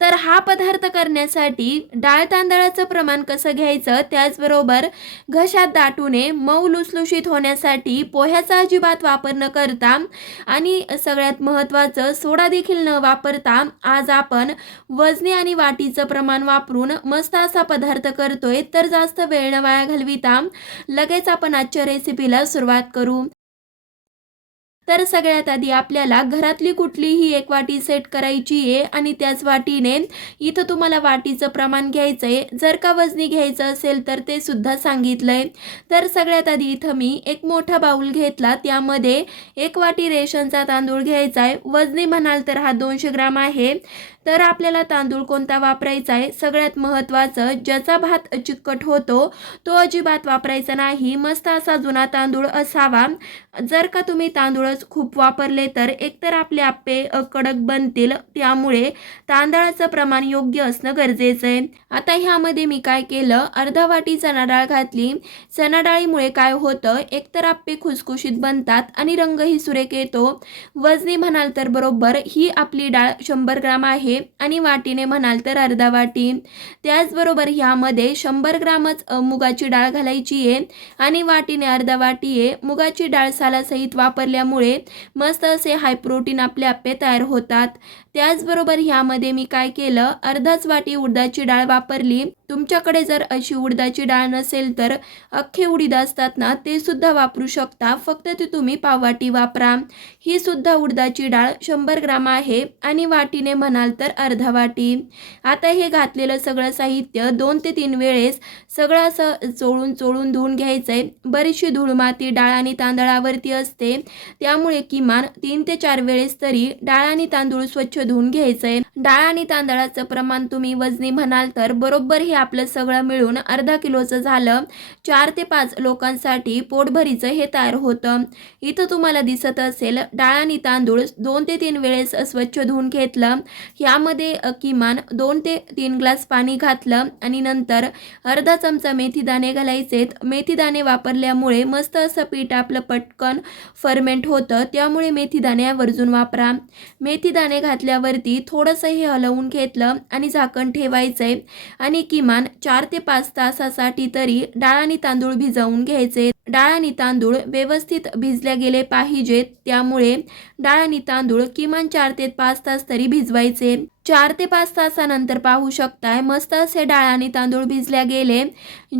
तर हा पदार्थ करण्यासाठी डाळ तांदळाचं प्रमाण कसं घ्यायचं? त्याचबरोबर घशात दाटू नये मऊ लुसलुशीत होण्यासाठी पोह्याचा अजिबात वापर न करता आणि सगळ्यात महत्त्वाचं सोडा देखील न वापरता आज आपण वजने आणि वाटीचं प्रमाण वापरून मस्त असा पदार्थ करतोय. तर जास्त वेळ न वाया घालविता लगेच आपण आजच्या रेसिपीला सुरुवात करू. तर सगळ्यात आधी आपल्याला घरातली कुठलीही एक वाटी सेट करायची आहे आणि त्याच वाटीने इथं तुम्हाला वाटीचं प्रमाण घ्यायचं आहे जर का वजनी घ्यायचं असेल तर ते सुद्धा सांगितलं आहे तर सगळ्यात आधी इथं मी एक मोठा बाऊल घेतला. त्यामध्ये एक वाटी रेशनचा तांदूळ घ्यायचा आहे वजनी म्हणाल तर हा दोनशे ग्राम आहे. तर आपल्याला तांदूळ कोणता वापरायचा आहे सगळ्यात महत्त्वाचं ज्याचा भात चिकट होतो तो अजिबात वापरायचा नाही. मस्त असा जुना तांदूळ असावा. जर का तुम्ही तांदूळच खूप वापरले तर एकतर आपले आप्पे कडक बनतील. त्यामुळे तांदळाचं प्रमाण योग्य असणं गरजेचं आहे. आता ह्यामध्ये मी काय केलं? अर्धा वाटी चणा डाळ घातली. चणा डाळीमुळे काय होतं? एकतर आप्पे खुसखुशीत बनतात आणि रंगही सुरेख येतो. वजनी म्हणाल तर बरोबर ही आपली डाळ शंभर ग्राम आहे आणि वाटीने म्हणाल तर अर्धा वाटी. त्याचबरोबर ह्यामध्ये शंभर ग्रामच मुगाची डाळ घालायची आहे आणि वाटीने अर्धा वाटी आहे. मुगाची डाळ मसालासहित वापरल्यामुळे मस्त असे हाय प्रोटीन आपले आप्पे तयार होतात. त्याचबरोबर ह्यामध्ये मी काय केलं? अर्धाच वाटी उडदाची डाळ वापरली. तुमच्याकडे जर अशी उडदाची डाळ नसेल तर अख्खे उडीद असतात ना ते सुद्धा वापरू शकता. फक्त ते तुम्ही पाववाटी वापरा. ही सुद्धा उडदाची डाळ शंभर ग्राम आहे आणि वाटीने म्हणाल तर अर्धा वाटी. आता हे घातलेलं सगळं साहित्य दोन ते तीन वेळेस सगळं असं चोळून चोळून धुवून घ्यायचं आहे बरीचशी धूळ माती डाळ आणि तांदळावरती असते. त्यामुळे किमान तीन ते चार वेळेस तरी डाळ आणि तांदूळ स्वच्छ धुवून घ्यायचं आहे डाळ आणि तांदळाचं प्रमाण तुम्ही वजनी म्हणाल तर बरोबर हे आपलं सगळं मिळून अर्धा किलोचं झालं. चार ते पाच लोकांसाठी पोटभरीचं हे तयार होतं. इथं तुम्हाला दिसत असेल डाळ आणि तांदूळ दोन ते तीन वेळेस स्वच्छ धुवून घेतलं. ह्यामध्ये किमान दोन ते तीन ग्लास पाणी घातलं आणि नंतर अर्धा चमचा मेथी दाणे घालायचेत. मेथी दाणे वापरल्यामुळे मस्त असं पीठ आपलं पटकन फर्मेंट होतं. त्यामुळे मेथी दाणे आवर्जून वापरा. मेथी दाणे घातल्यावरती थोडंसं हे हलवून घेतलं आणि झाकण ठेवायचं आहे आणि किमान चार ते पाच तासासाठी तरी डाळ आणि तांदूळ भिजवून घ्यायचे. डाळ आणि तांदूळ व्यवस्थित भिजले गेले पाहिजेत त्यामुळे डाळ आणि तांदूळ किमान चार ते पाच तास तरी भिजवायचे. चार ते पाच तासानंतर पाहू शकताय. मस्त असे डाळ आणि तांदूळ भिजल्या गेले.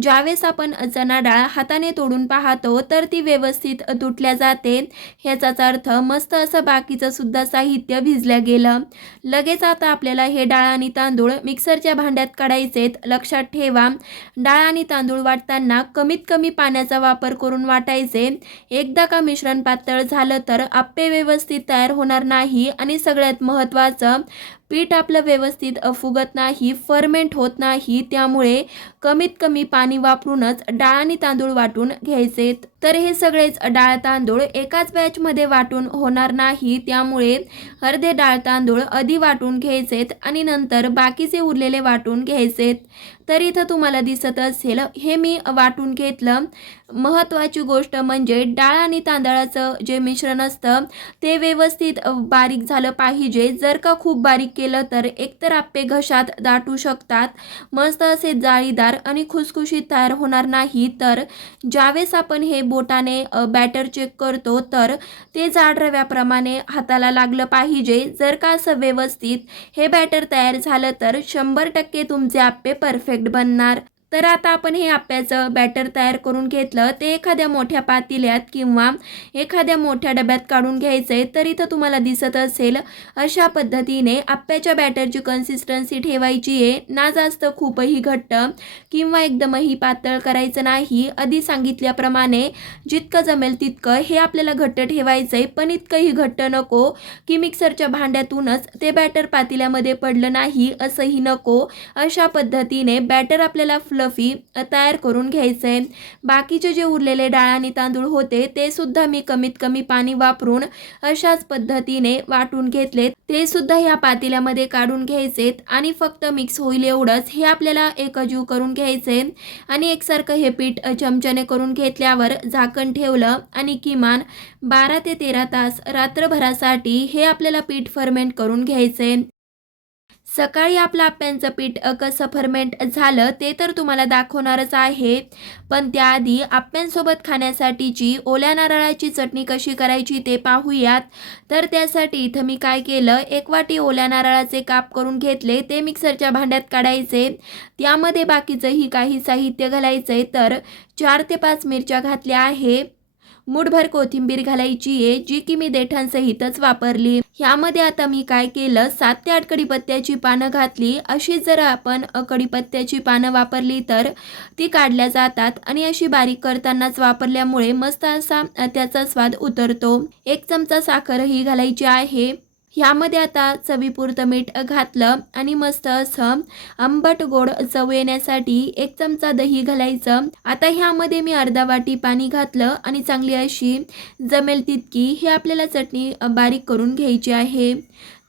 ज्यावेळेस आपण चणा डाळ हाताने तोडून पाहतो तर ती व्यवस्थित तुटल्या जाते. ह्याचाच अर्थ मस्त असं बाकीचं सुद्धा साहित्य भिजल्या गेलं. लगेच आता आपल्याला हे डाळ आणि तांदूळ मिक्सरच्या भांड्यात काढायचेत. लक्षात ठेवा डाळ आणि तांदूळ वाटताना कमीत कमी पाण्याचा वापर करून वाटायचे. एकदा का मिश्रण पातळ झालं तर आप्पे व्यवस्थित तयार होणार नाही आणि सगळ्यात महत्त्वाचं पीठ आपलं व्यवस्थित फुगत नाही फर्मेंट होत नाही त्यामुळे कमीत कमी पाणी वापरूनच डाळ आणि तांदूळ वाटून घ्यायचे. तर हे सगळेच डाळ तांदूळ एकाच बॅचमध्ये वाटून होणार नाही त्यामुळे अर्धे डाळ तांदूळ आधी वाटून घ्यायचेत आणि नंतर बाकीचे उरलेले वाटून घ्यायचेत. तर इथं तुम्हाला दिसत असेल. हे मी वाटून घेतलं. महत्त्वाची गोष्ट म्हणजे डाळ आणि तांदळाचं जे मिश्रण असतं ते व्यवस्थित बारीक झालं पाहिजे. जर का खूप बारीक केलं तर एकतर आप्पे घशात दाटू शकतात. मस्त असे जाळीदार आणि खुसखुशीत तयार होणार नाही. तर ज्यावेळेस आपण हे बोटाने बॅटर चेक करतो तर ते जाड रव्याप्रमाणे हाताला लागलं पाहिजे. जर का असं व्यवस्थित हे बॅटर तयार झालं तर शंभर टक्के तुमचे आप्पे परफेक्ट बनणार. तर आता आपण हे आप्याचं बॅटर तयार करून घेतलं. ते एखाद्या मोठ्या पातेल्यात किंवा एखाद्या मोठ्या डब्यात काढून घ्यायचं आहे तर इथं तुम्हाला दिसत असेल. अशा पद्धतीने आप्याच्या बॅटरची कन्सिस्टन्सी ठेवायची आहे. ना जास्त खूपही घट्ट किंवा एकदमही पातळ करायचं नाही. आधी सांगितल्याप्रमाणे जितकं जमेल तितकं हे आपल्याला घट्ट ठेवायचं आहे पण इतकंही घट्ट नको की मिक्सरच्या भांड्यातूनच ते बॅटर पातेल्यामध्ये पडलं नाही असंही नको. अशा पद्धतीने बॅटर आपल्याला फ्ल फ्लफी तयार करून घ्यायचं आहे बाकीचे जे उरलेले डाळ आणि तांदूळ होते ते सुद्धा मी कमीत कमी पाणी वापरून अशाच पद्धतीने वाटून घेतले. ते सुद्धा ह्या पातेल्यामध्ये काढून घ्यायचेत आणि फक्त मिक्स होईल एवढंच हे आपल्याला एकजीव करून घ्यायचे आणि एकसारखं हे पीठ चमच्याने करून घेतल्यावर झाकण ठेवलं आणि किमान बारा ते तेरा तास रात्रभरासाठी हे आपल्याला पीठ फर्मेंट करून घ्यायचे सकाळी आपलं आप्यांचं पीठ कसं फर्मेंट झालं ते तर तुम्हाला दाखवणारच आहे. पण त्याआधी आप्यांसोबत खाण्यासाठीची ओल्या नारळाची चटणी कशी करायची ते पाहूयात. तर त्यासाठी इथं मी काय केलं एक वाटी ओल्या नारळाचे काप करून घेतले ते मिक्सरच्या भांड्यात काढायचे. त्यामध्ये बाकीचंही काही साहित्य घालायचं तर चार ते पाच मिरच्या घातल्या आहे. मुठभर कोथिंबीर घालायची आहे जी की मी देठांसहितच वापरली. ह्यामध्ये आता मी काय केलं सात ते आठ कडीपत्त्याची पानं घातली. अशी जर आपण कडीपत्त्याची पानं वापरली तर ती काढल्या जातात आणि अशी बारीक करतानाच वापरल्यामुळे मस्त असा त्याचा स्वाद उतरतो. एक चमचा साखरही घालायची आहे. ह्यामध्ये आता चवीपुरतं मीठ घातलं आणि मस्त असं आंबट गोड चव येण्यासाठी एक चमचा दही घालायचं. आता ह्यामध्ये मी अर्धा वाटी पाणी घातलं आणि चांगली अशी जमेल तितकी ही आपल्याला चटणी बारीक करून घ्यायची आहे.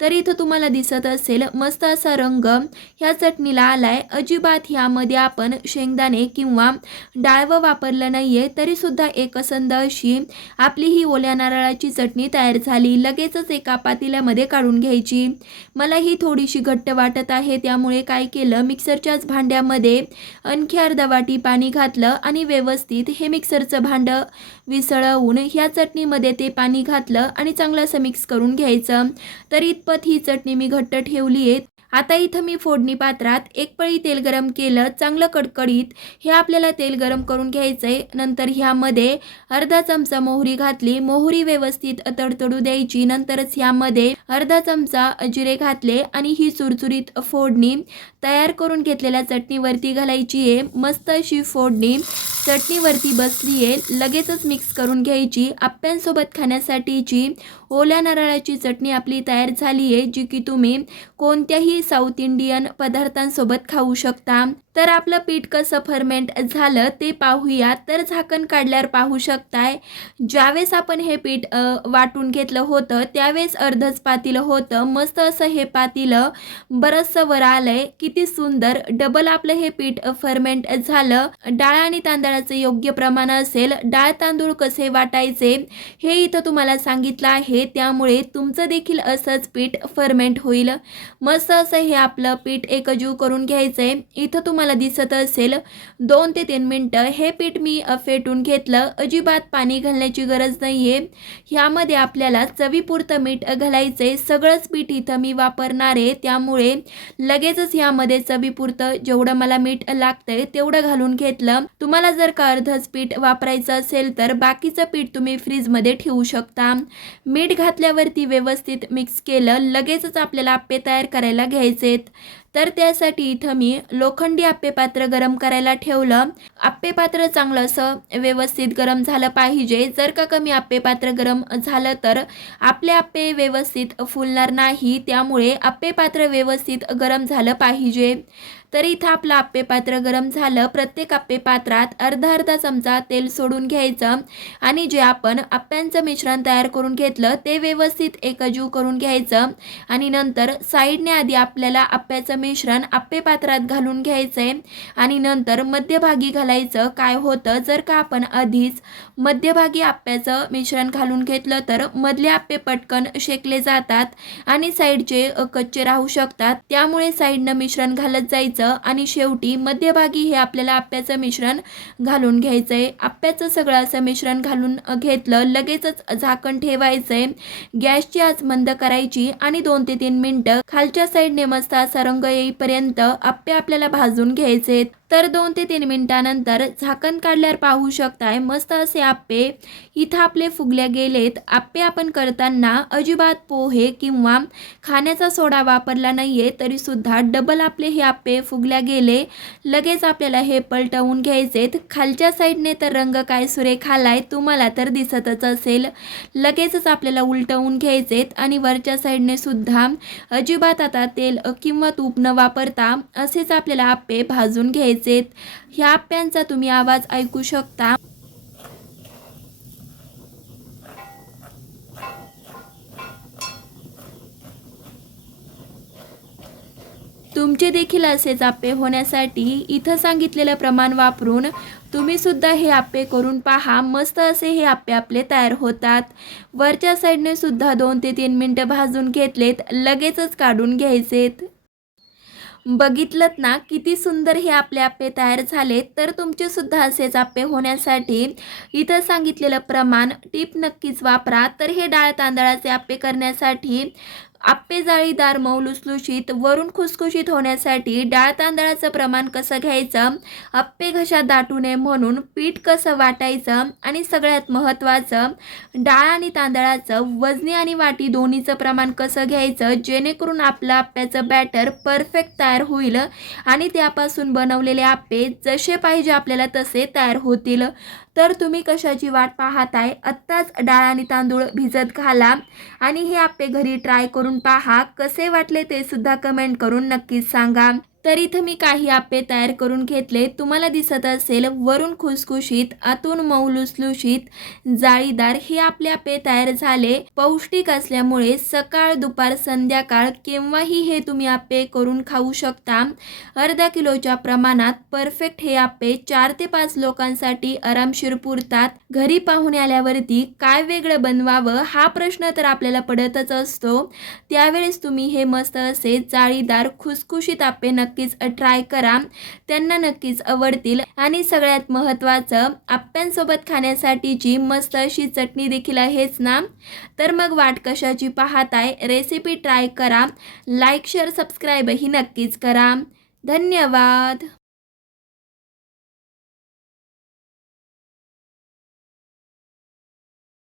तर इथं तुम्हाला दिसत असेल मस्त असा रंग ह्या चटणीला आलाय. अजिबात ह्यामध्ये आपण शेंगदाणे किंवा डाळवं वापरलं नाही आहे तरीसुद्धा एकसंद अशी आपली ही ओल्या नारळाची चटणी तयार झाली. लगेचच एका पातेल्यामध्ये काढून घ्यायची. मला ही थोडीशी घट्ट वाटत आहे त्यामुळे काय केलं मिक्सरच्याच भांड्यामध्ये आणखी अर्धा वाटी पाणी घातलं आणि व्यवस्थित हे मिक्सरचं भांडं विसळवून ह्या चटणीमध्ये ते पाणी घातलं आणि चांगलं असं मिक्स करून घ्यायचं. तर इतपत ही चटणी मी घट्ट ठेवली आहे. आता इथं मी फोडणी पात्रात एक पळी तेल गरम केलं चांगलं कडकडीत. हे आपल्याला तेल गरम करून घ्यायचं आहे नंतर ह्यामध्ये अर्धा चमचा मोहरी घातली. मोहरी व्यवस्थित तडतडू द्यायची. नंतरच ह्यामध्ये अर्धा चमचा जिरे घातले आणि ही चुरचुरीत फोडणी तयार करून घेतलेल्या चटणीवरती घालायची आहे मस्त अशी फोडणी चटणीवरती बसली आहे लगेचच मिक्स करून घ्यायची. आप्यांसोबत खाण्यासाठीची ओल्या नारळाची चटणी आपली तयार झाली आहे जी की तुम्ही कोणत्याही साऊथ इंडियन पदार्थांसोबत खाऊ शकता. तर आपलं पीठ कसं फर्मेंट झालं ते पाहूया. तर झाकण काढल्यावर पाहू शकताय ज्यावेळेस आपण हे पीठ वाटून घेतलं होतं त्यावेळेस अर्धच पातील होतं. मस्त असं हे पातीलं बरंचसं वर आलंय. किती सुंदर डबल आपलं हे पीठ फर्मेंट झालं. डाळ आणि तांदळाचं योग्य प्रमाण असेल. डाळ तांदूळ कसे वाटायचे हे इथं तुम्हाला सांगितलं आहे. त्यामुळे तुमचं देखील असंच पीठ फर्मेंट होईल. मस्त असं हे आपलं पीठ एकजीव करून घ्यायचंय. इथं तुम्हाला दिसत असेल दोन ते तीन मिनटं हे पीठ मी फेटून घेतलं. अजिबात पाणी घालण्याची गरज नाही आहे ह्यामध्ये आपल्याला चवीपुरतं मीठ घालायचे सगळंच पीठ इथं मी वापरणार आहे. त्यामुळे लगेचच ह्यामध्ये चवीपुरतं जेवढं मला मीठ लागतंय तेवढं घालून घेतलं. तुम्हाला जर का अर्धच पीठ वापरायचं असेल तर बाकीचं पीठ तुम्ही फ्रीजमध्ये ठेवू शकता. मीठ घातल्यावरती व्यवस्थित मिक्स केलं लगेचच आपल्याला आप्पे तयार करायला घ्यायचेत. तर त्यासाठी इथं मी लोखंडी आप्पे पात्र गरम करायला ठेवलं. आप्पे पात्र चांगलं असं व्यवस्थित गरम झालं पाहिजे. जर का कमी आप्पे पात्र गरम झालं तर आपले आप्पे व्यवस्थित फुलणार नाही. त्यामुळे आप्पे पात्र व्यवस्थित गरम झालं पाहिजे. तर इथं आपलं आप्पे पात्र गरम झालं. प्रत्येक आप्पे पात्रात अर्धा अर्धा चमचा तेल सोडून घ्यायचं आणि जे आपण आप्प्यांचं मिश्रण तयार करून घेतलं ते व्यवस्थित एकजीव करून घ्यायचं आणि नंतर साईडने आधी आपल्याला आप्प्याचं मिश्रण आप्पे पात्रात घालून आहे आणि नंतर मध्यभागी घालायचं. काय होतं? जर का आपण आधीच मध्यभागी आप्प्याचं मिश्रण घालून घेतलं तर मधले आप्पे पटकन शेकले जातात आणि साईडचे कच्चे राहू शकतात. त्यामुळे साईडनं मिश्रण घालत जायचं. आणि शेवटी मध्यभागी हे आपल्याला आप्याचं मिश्रण घालून घ्यायचंय. आप्याचं सगळं असं मिश्रण घालून घेतलं लगेचच झाकण ठेवायचंय. गॅसची आज मंद करायची आणि दोन ते तीन मिनटं खालच्या साईडने मस्त असा रंग येईपर्यंत आप्पे आपल्याला भाजून घ्यायचे तर दोन ते तीन मिनिटानंतर झाकण काढल्यावर पाहू शकताय मस्त असे आप्पे. इथं आपले फुगल्या गेलेत. आप्पे आपण करताना अजिबात पोहे किंवा खाण्याचा सोडा वापरला नाही तरी सुद्धा डबल आपले हे आप्पे फुगल्या गेले. लगेच आपल्याला हे पलटवून घ्यायचेत. खालच्या साईडने तर रंग काय सुरेख आलाय तुम्हाला तर दिसतच असेल. लगेचच आपल्याला उलटवून घ्यायचेत आणि वरच्या साईडने सुद्धा अजिबात आता तेल किंवा तूप न वापरता असेच आपल्याला आप्पे भाजून घ्यायचे. आहेत ह्या आप्यांचा तुम्ही आवाज ऐकू शकता. तुमचे देखील असेच आप्पे होण्यासाठी इथं सांगितलेलं प्रमाण वापरून तुम्ही सुद्धा हे आप्पे करून पहा. मस्त असे हे आप्पे आपले तयार होतात. वरच्या साईडने सुद्धा दोन ते तीन मिनटं भाजून घेतलेत. लगेचच काढून घ्यायचेत. बघितलंत ना किती सुंदर हे आपले आप्पे तयार झाले तर तुमचे सुद्धा असेच आप्पे होण्यासाठी इथं सांगितलेलं प्रमाण टीप नक्कीच वापरा. तर हे डाळ तांदळाचे आप्पे करण्यासाठी आप्पे जाळीदार मऊ लुसलुशीत वरून खुसखुशीत होण्यासाठी डाळ तांदळाचं प्रमाण कसं घ्यायचं? आप्पे घशात दाटू नये म्हणून पीठ कसं वाटायचं? आणि सगळ्यात महत्त्वाचं डाळ आणि तांदळाचं वजनी आणि वाटी दोन्हीचं प्रमाण कसं घ्यायचं? जेणेकरून आपलं आप्प्याचं बॅटर परफेक्ट तयार होईल आणि त्यापासून बनवलेले आप्पे जसे पाहिजे आपल्याला तसे तयार होतील. तर तुम्ही कशाची वाट पाहताय? आत्ताच डाळ आणि तांदूळ भिजत घाला आणि हे आपे घरी ट्राय करून पहा. कसे वाटले ते सुद्धा कमेंट करून नक्कीच सांगा. तर इथं मी काही आप्पे तयार करून घेतले. तुम्हाला दिसत असेल वरून खुसखुशीत आतून मऊ लुसलुशीत जाळीदार हे आपले आप्पे तयार झाले. पौष्टिक असल्यामुळे सकाळ दुपार संध्याकाळ केव्हाही हे तुम्ही आप्पे करून खाऊ शकता. अर्धा किलोच्या प्रमाणात परफेक्ट हे आप्पे चार ते पाच लोकांसाठी आरामशीर पुरतात. घरी पाहुणे आल्यावरती काय वेगळं बनवावं हा प्रश्न तर आपल्याला पडतच असतो. त्यावेळेस तुम्ही हे मस्त असे जाळीदार खुसखुशीत आप्पे नक्कीच ट्राय करा. त्यांना नक्कीच आवडतील. आणि सगळ्यात महत्त्वाचं आप्प्यांसोबत खाण्यासाठीची मस्त अशी चटणी देखील आहेच ना? तर मग वाट कशाची पाहताय? रेसिपी ट्राय करा. लाईक शेअर सबस्क्राईबही नक्कीच करा. धन्यवाद!